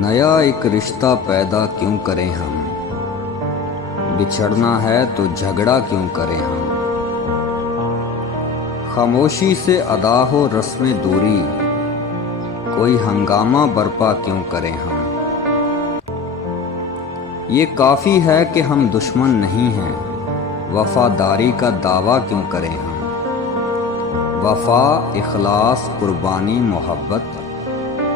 نیا ایک رشتہ پیدا کیوں کریں ہم، بچھڑنا ہے تو جھگڑا کیوں کریں ہم۔ خاموشی سے ادا ہو رسم دوری، کوئی ہنگامہ برپا کیوں کریں ہم۔ یہ کافی ہے کہ ہم دشمن نہیں ہیں، وفاداری کا دعویٰ کیوں کریں ہم۔ وفا، اخلاص، قربانی، محبت،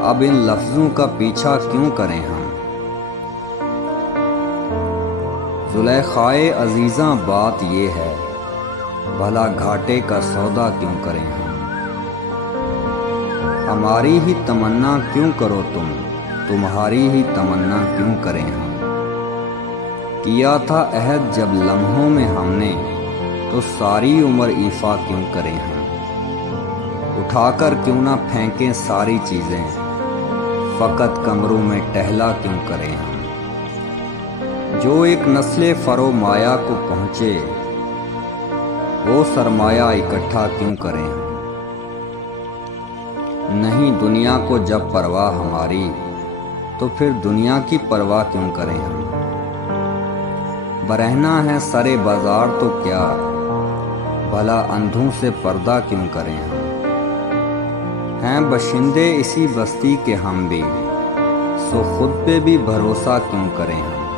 اب ان لفظوں کا پیچھا کیوں کریں ہم۔ زلیخائے عزیزاں بات یہ ہے، بھلا گھاٹے کا سودا کیوں کریں ہم۔ ہماری ہی تمنا کیوں کرو تم، تمہاری ہی تمنا کیوں کریں ہم۔ کیا تھا عہد جب لمحوں میں ہم نے، تو ساری عمر ایفا کیوں کریں ہم۔ اٹھا کر کیوں نہ پھینکیں ساری چیزیں، فقط کمروں میں ٹہلا کیوں کریں ہم۔ جو ایک نسل فرومایہ کو پہنچے، وہ سرمایہ اکٹھا کیوں کریں ہم۔ نہیں دنیا کو جب پرواہ ہماری، تو پھر دنیا کی پرواہ کیوں کریں ہم۔ برہنہ ہے سرے بازار تو کیا، بھلا اندھوں سے پردہ کیوں کریں ہم۔ ہیں باشندے اسی بستی کے ہم بھی، سو خود پہ بھی بھروسہ کیوں کریں ہم۔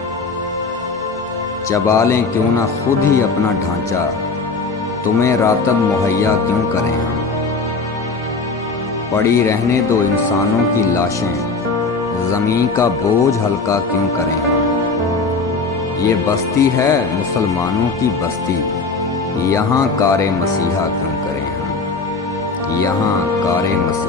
چبا لیں کیوں نہ خود ہی اپنا ڈھانچہ، تمہیں راتب مہیا کیوں کریں ہم۔ پڑی رہنے دو انسانوں کی لاشیں، زمین کا بوجھ ہلکا کیوں کریں ہم۔ یہ بستی ہے مسلمانوں کی بستی، یہاں کار مسیحا کیوں کریں ہم۔ یہاں کار مسیحا